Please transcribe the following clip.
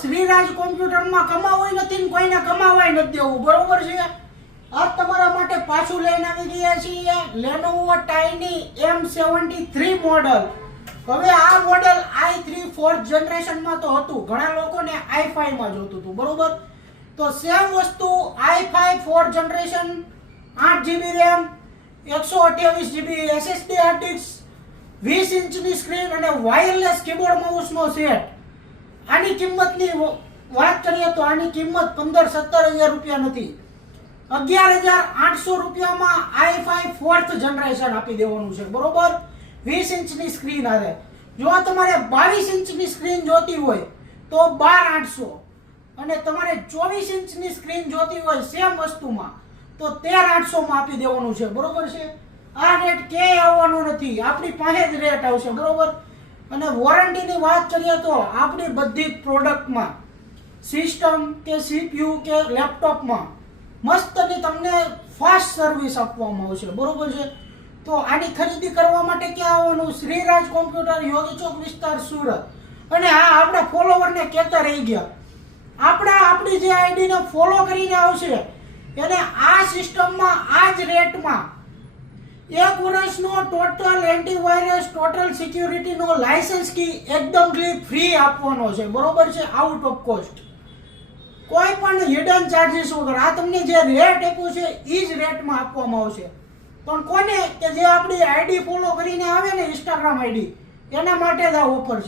શ્રીરાજ કોમ્પ્યુટરમાં કમાવું નથી ને કોઈને કમાવાય નથી દેવું, બરોબર છે? આ તમારા માટે પાછું લઈને આવી ગયા છીએ Lenovo Tiny M73 મોડલ. હવે આ મોડલ i3 4th જનરેશનમાં તો હતું, ઘણા લોકોને i5 માં જોતું હતું, બરોબર? તો સેમ વસ્તુ i5 4th generation, 8GB RAM, 128GB SSD hard disk, 20 ઇંચની સ્ક્રીન અને વાયરલેસ કીબોર્ડ માઉસનો સેટ. આની કિંમતની વાત કરીએ તો આની કિંમત 15-17 હજાર રૂપિયા નથી, 11,800 રૂપિયામાં i5 4th જનરેશન આપી દેવાનું છે, બરોબર? 20 ઇંચની સ્ક્રીન આવે. જો તમારે 22 ઇંચની સ્ક્રીન જોતી હોય તો 12,800 અને તમારે 24 ઇંચની સ્ક્રીન જોતી હોય સેમ વસ્તુમાં તો 13,800 માં આપી દેવાનું છે, બરોબર છે? આ રેટ ક્યાંય આવવાનો નથી, આપણી પાસે જ રેટ આવશે, બરોબર? અને વોરંટીની વાત કરીએ તો આપણી બધી જ પ્રોડક્ટમાં સિસ્ટમ કે CPU કે લેપટોપમાં મસ્તની તમને ફાસ્ટ સર્વિસ આપવામાં આવશે, બરોબર છે? તો આની ખરીદી કરવા માટે ક્યાં આવવાનું? શ્રીરાજ કોમ્પ્યુટર, યોગી ચોક વિસ્તાર, સુરત. અને હા, આપણા ફોલોવરને કહેતા રહી ગયા, આપણી જે આઈડીને ફોલો કરીને આવશે એને આ સિસ્ટમમાં આ જ રેટમાં 1 વર્ષનો ટોટલ એન્ટીવાયરસ, ટોટલ સિક્યુરિટીનો લાયસન્સ કી એકદમ ફ્રી આપવાનો છે, બરોબર છે? આઉટ ઓફ કોસ્ટ, કોઈ પણ હિડન ચાર્જીસ વગર. આ તમને જે રેટ આપ્યું છે એ જ રેટમાં આપવામાં આવશે. પણ કોને? કે જે આપણી આઈડી ફોલો કરીને આવે ને, ઇન્સ્ટાગ્રામ આઈડી, એના માટે જ આ ઓફર છે.